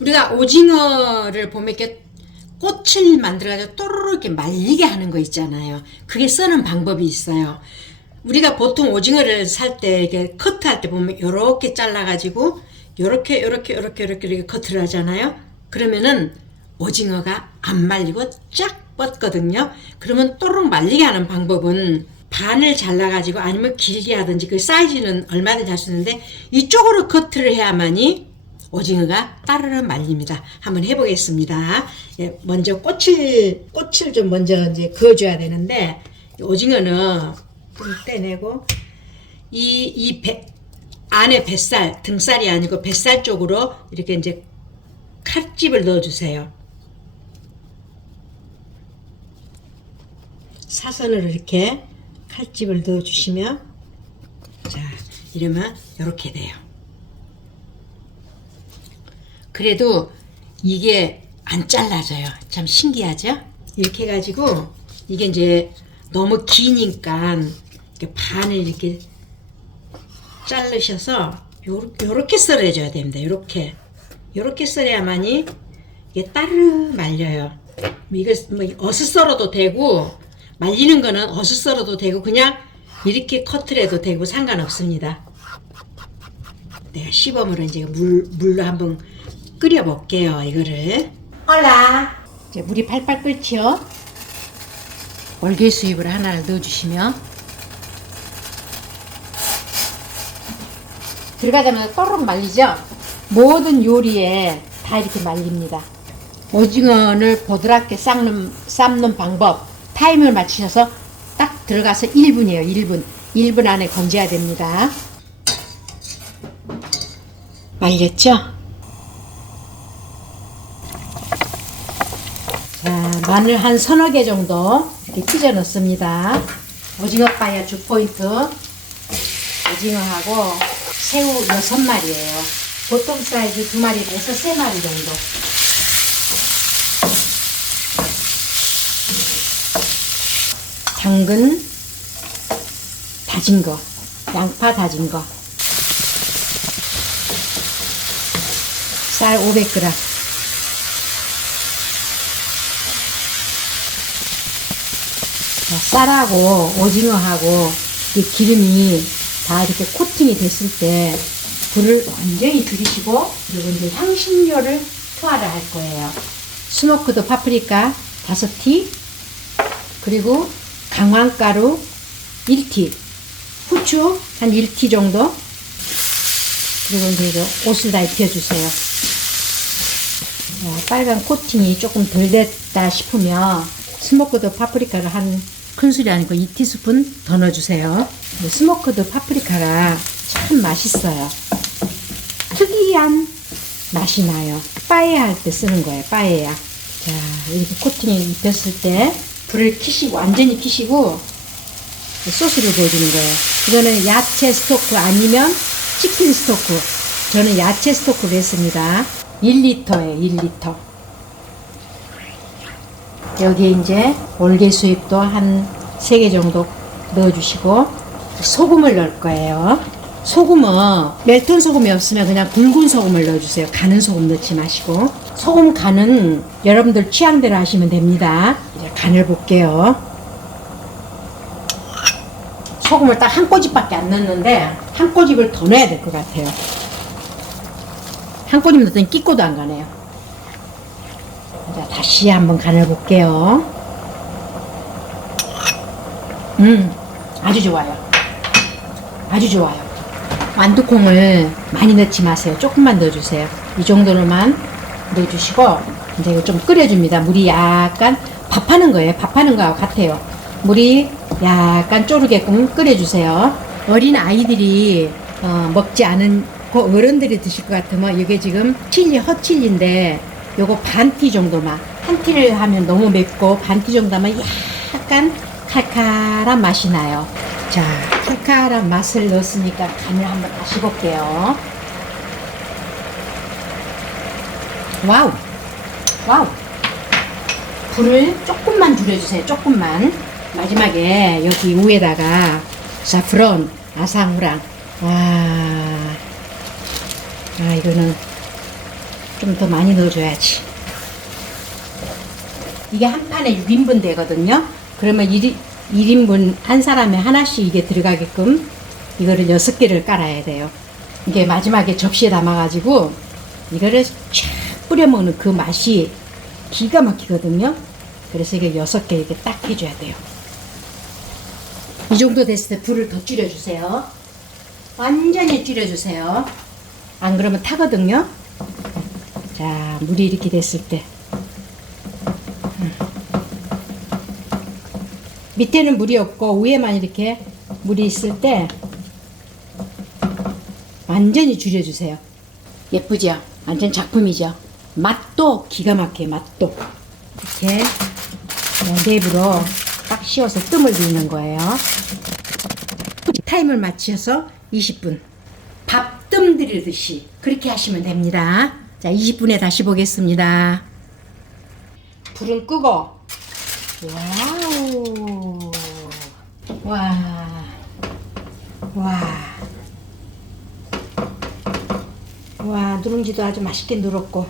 우리가 오징어를 보면 이렇게 꽃을 만들어가지고 또르르 이렇게 말리게 하는 거 있잖아요. 그게 쓰는 방법이 있어요. 우리가 보통 오징어를 살 때 이게 커트할 때 보면 요렇게 잘라가지고 요렇게 요렇게 요렇게 요렇게 이렇게 커트를 하잖아요. 그러면은 오징어가 안 말리고 쫙 뻗거든요. 그러면 또르륵 말리게 하는 방법은 반을 잘라가지고 아니면 길게 하든지 그 사이즈는 얼마든지 할 수 있는데 이쪽으로 커트를 해야만이 오징어가 따르르 말립니다. 한번 해보겠습니다. 예, 먼저 꽃을 꽃을 좀 먼저 이제 그어줘야 되는데 이 오징어는 좀 떼내고 이이 안에 뱃살 등살이 아니고 뱃살 쪽으로 이렇게 이제 칼집을 넣어주세요. 사선으로 이렇게 칼집을 넣어주시면 자 이러면 이렇게 돼요. 그래도 이게 안 잘라져요. 참 신기하죠? 이렇게 해가지고 이게 이제 너무 기니까 이렇게 반을 이렇게 자르셔서 요, 요렇게 썰어줘야 됩니다. 요렇게 요렇게 썰어야만이 이게 따르르 말려요. 뭐 이거 뭐 어슷 썰어도 되고 말리는 거는 어슷 썰어도 되고 그냥 이렇게 커트를 해도 되고 상관없습니다. 내가 시범으로 이제 물, 물로 한번 끓여 볼게요. 이거를. 올라. 이제 물이 팔팔 끓지요. 월계수잎을 하나를 넣어주시면 들어가자마자 또르륵 말리죠. 모든 요리에 다 이렇게 말립니다. 오징어를 보드랍게 삶는, 삶는 방법 타임을 맞추셔서 딱 들어가서 1분이에요. 1분. 1분 안에 건져야 됩니다. 말렸죠? 자, 마늘 한 서너 개 정도 이렇게 찢어 넣습니다. 오징어 빠야 주 포인트. 오징어하고 새우 여섯 마리예요. 보통 사이즈 두 마리에서 세 마리 정도. 당근 다진 거, 양파 다진 거, 쌀 500g. 쌀하고 오징어하고 이 기름이 다 이렇게 코팅이 됐을 때 불을 완전히 줄이시고 그리고 이제 향신료를 투하를 할 거예요. 스모크드 파프리카 5티 그리고 강황가루 1티 후추 한 1티 정도 그리고 이제 옷을 다 입혀주세요. 자, 빨간 코팅이 조금 덜 됐다 싶으면 스모크드 파프리카를 한 큰 술이 아니고 2티스푼 더 넣어주세요. 이 스모크드 파프리카가 참 맛있어요. 특이한 맛이 나요. 빠에 할 때 쓰는 거예요. 빠에야. 자, 이렇게 코팅이 입혔을 때 불을 켜시고 완전히 켜시고 소스를 보여주는 거예요. 이거는 야채 스토크 아니면 치킨 스토크. 저는 야채 스토크를 했습니다. 1리터예요, 1리터. 여기에 이제 올개수잎도 한세개 정도 넣어주시고 소금을 넣을 거예요. 소금은 멜톤 소금이 없으면 그냥 굵은 소금을 넣어주세요. 가는 소금 넣지 마시고 소금 간은 여러분들 취향대로 하시면 됩니다. 이제 간을 볼게요. 소금을 딱 한 꼬집밖에 안 넣는데 한 꼬집을 더 넣어야 될 것 같아요. 한 꼬집 넣었더니 끼꼬도 안 가네요. 자, 다시 한번 간을 볼게요. 음, 아주 좋아요. 아주 좋아요. 완두콩을 많이 넣지 마세요. 조금만 넣어주세요. 이 정도로만 넣어주시고, 이제 이거 좀 끓여줍니다. 물이 약간 밥하는 거예요. 밥하는 거하고 같아요. 물이 약간 쪼르게끔 끓여주세요. 어린 아이들이 어, 먹지 않은 그 어른들이 드실 것 같으면 이게 지금 칠리 헛칠리인데 요거 반 티 정도만 한 티를 하면 너무 맵고 반 티 정도 하면 약간 칼칼한 맛이 나요. 자, 칼칼한 맛을 넣었으니까 간을 한번 다시 볼게요. 와우, 와우. 불을 조금만 줄여주세요. 조금만. 마지막에 여기 위에다가 사프론, 아사후랑. 와, 아, 이거는 좀 더 많이 넣어줘야지. 이게 한 판에 6인분 되거든요. 그러면 1, 1인분 한 사람에 하나씩 이게 들어가게끔 이거를 6개를 깔아야 돼요. 이게 마지막에 접시에 담아가지고 이거를 쫙 뿌려 먹는 그 맛이 기가 막히거든요. 그래서 이게 6개 이렇게 딱 해줘야 돼요. 이 정도 됐을 때 불을 더 줄여주세요. 완전히 줄여주세요. 안 그러면 타거든요. 자, 물이 이렇게 됐을 때. 음. 밑에는 물이 없고 위에만 이렇게 물이 있을 때 완전히 줄여주세요. 예쁘죠? 완전 작품이죠? 맛도 기가 막혀요, 맛도. 이렇게 랩으로 딱 씌워서 뜸을 들이는 거예요. 타임을 맞춰서 20분. 밥뜸 들이듯이 그렇게 하시면 됩니다. 자, 20분에 다시 보겠습니다. 불은 끄고. 와우. 와. 와. 와, 누룽지도 아주 맛있게 누렀고.